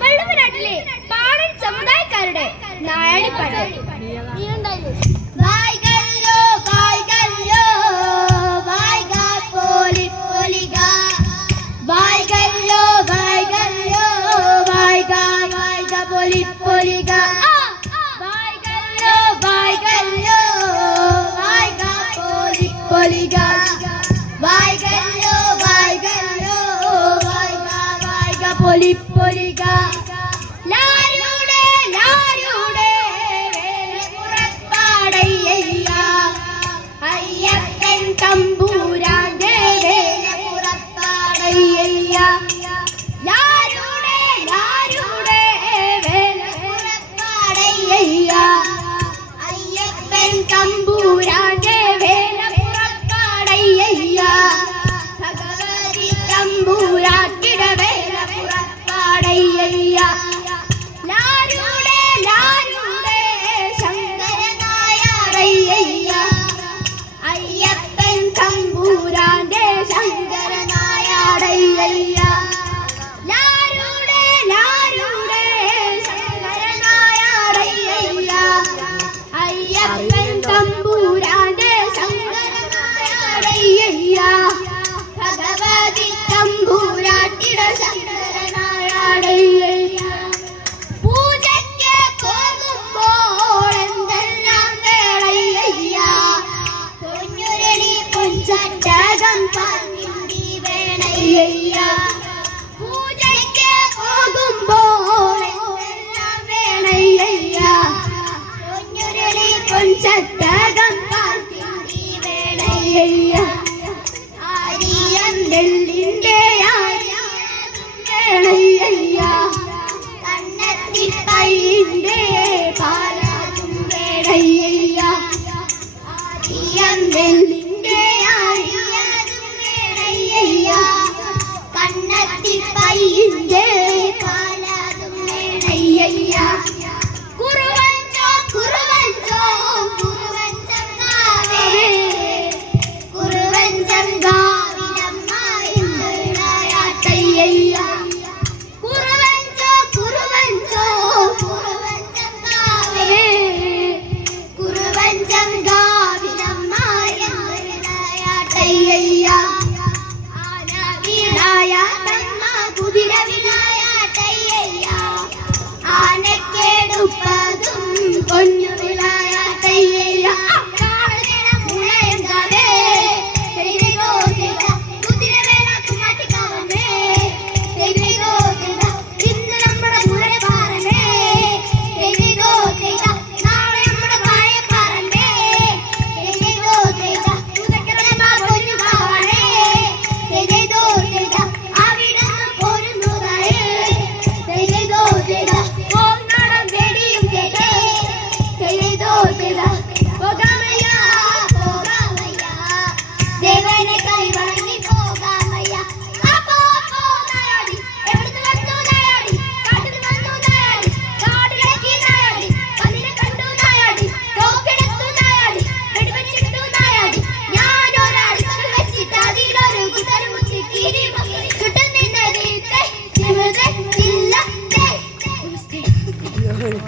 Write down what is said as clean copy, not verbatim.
വള്ളുവനാട്ടിലെ പാടൻ സമുദായക്കാരുടെ നായാടിപ്പാട്ട്. അയ്യപ്പൻ തമ്പൂരാന്റെ വേലപുറപ്പാടയ്യ. ലാരുടെ വേലപുറപ്പാടയ്യ. അയ്യപ്പൻ തമ്പൂരാന്റെ വേലപുറപ്പാടയ്യ. ഭഗവതി തമ്പൂരാട്ടിട വേലപുറപ്പാടയ്യ. ലാരുടെ ശങ്കരനായാടയ്യ. അയ്യപ്പൻ തമ്പൂരാന്റെ ശങ്കരനായാടയ്യ. ലാരുടെ ശങ്കരനായാടയ്യ. അയ്യപ്പൻ തമ്പൂരാന്റെ ശങ്കരനായാടയ്യ. ഭഗവതി തമ്പൂരാട്ടിട ശങ്കരനായാടയ്യ. പൂജയ്ക്ക് പോകുമ്പോൾ എന്തെല്ലാം വേളയ്യ. പൊന്നുരുളി പൊൻചട്ടകം പാർത്തിണ്ടി വേണയ്യ. പൂജയ്ക്ക് പോകുമ്പോൾ എന്തെല്ലാം വേണയ്യ. പൊന്നുരുളി പൊൻചട്ടകം പാർത്തിണ്ടി വേണയ്യ. ആരിയം നെല്ലിന്റെ വേണയ്യ. കണ്ണത്തിപ്പൈന്റെ പാലാതും വേണയ്യ. ആരിയം നെല്ലിന്റെ ആരിയതും വേണയ്യ. കണ്ണത്തിപ്പൈന്റെ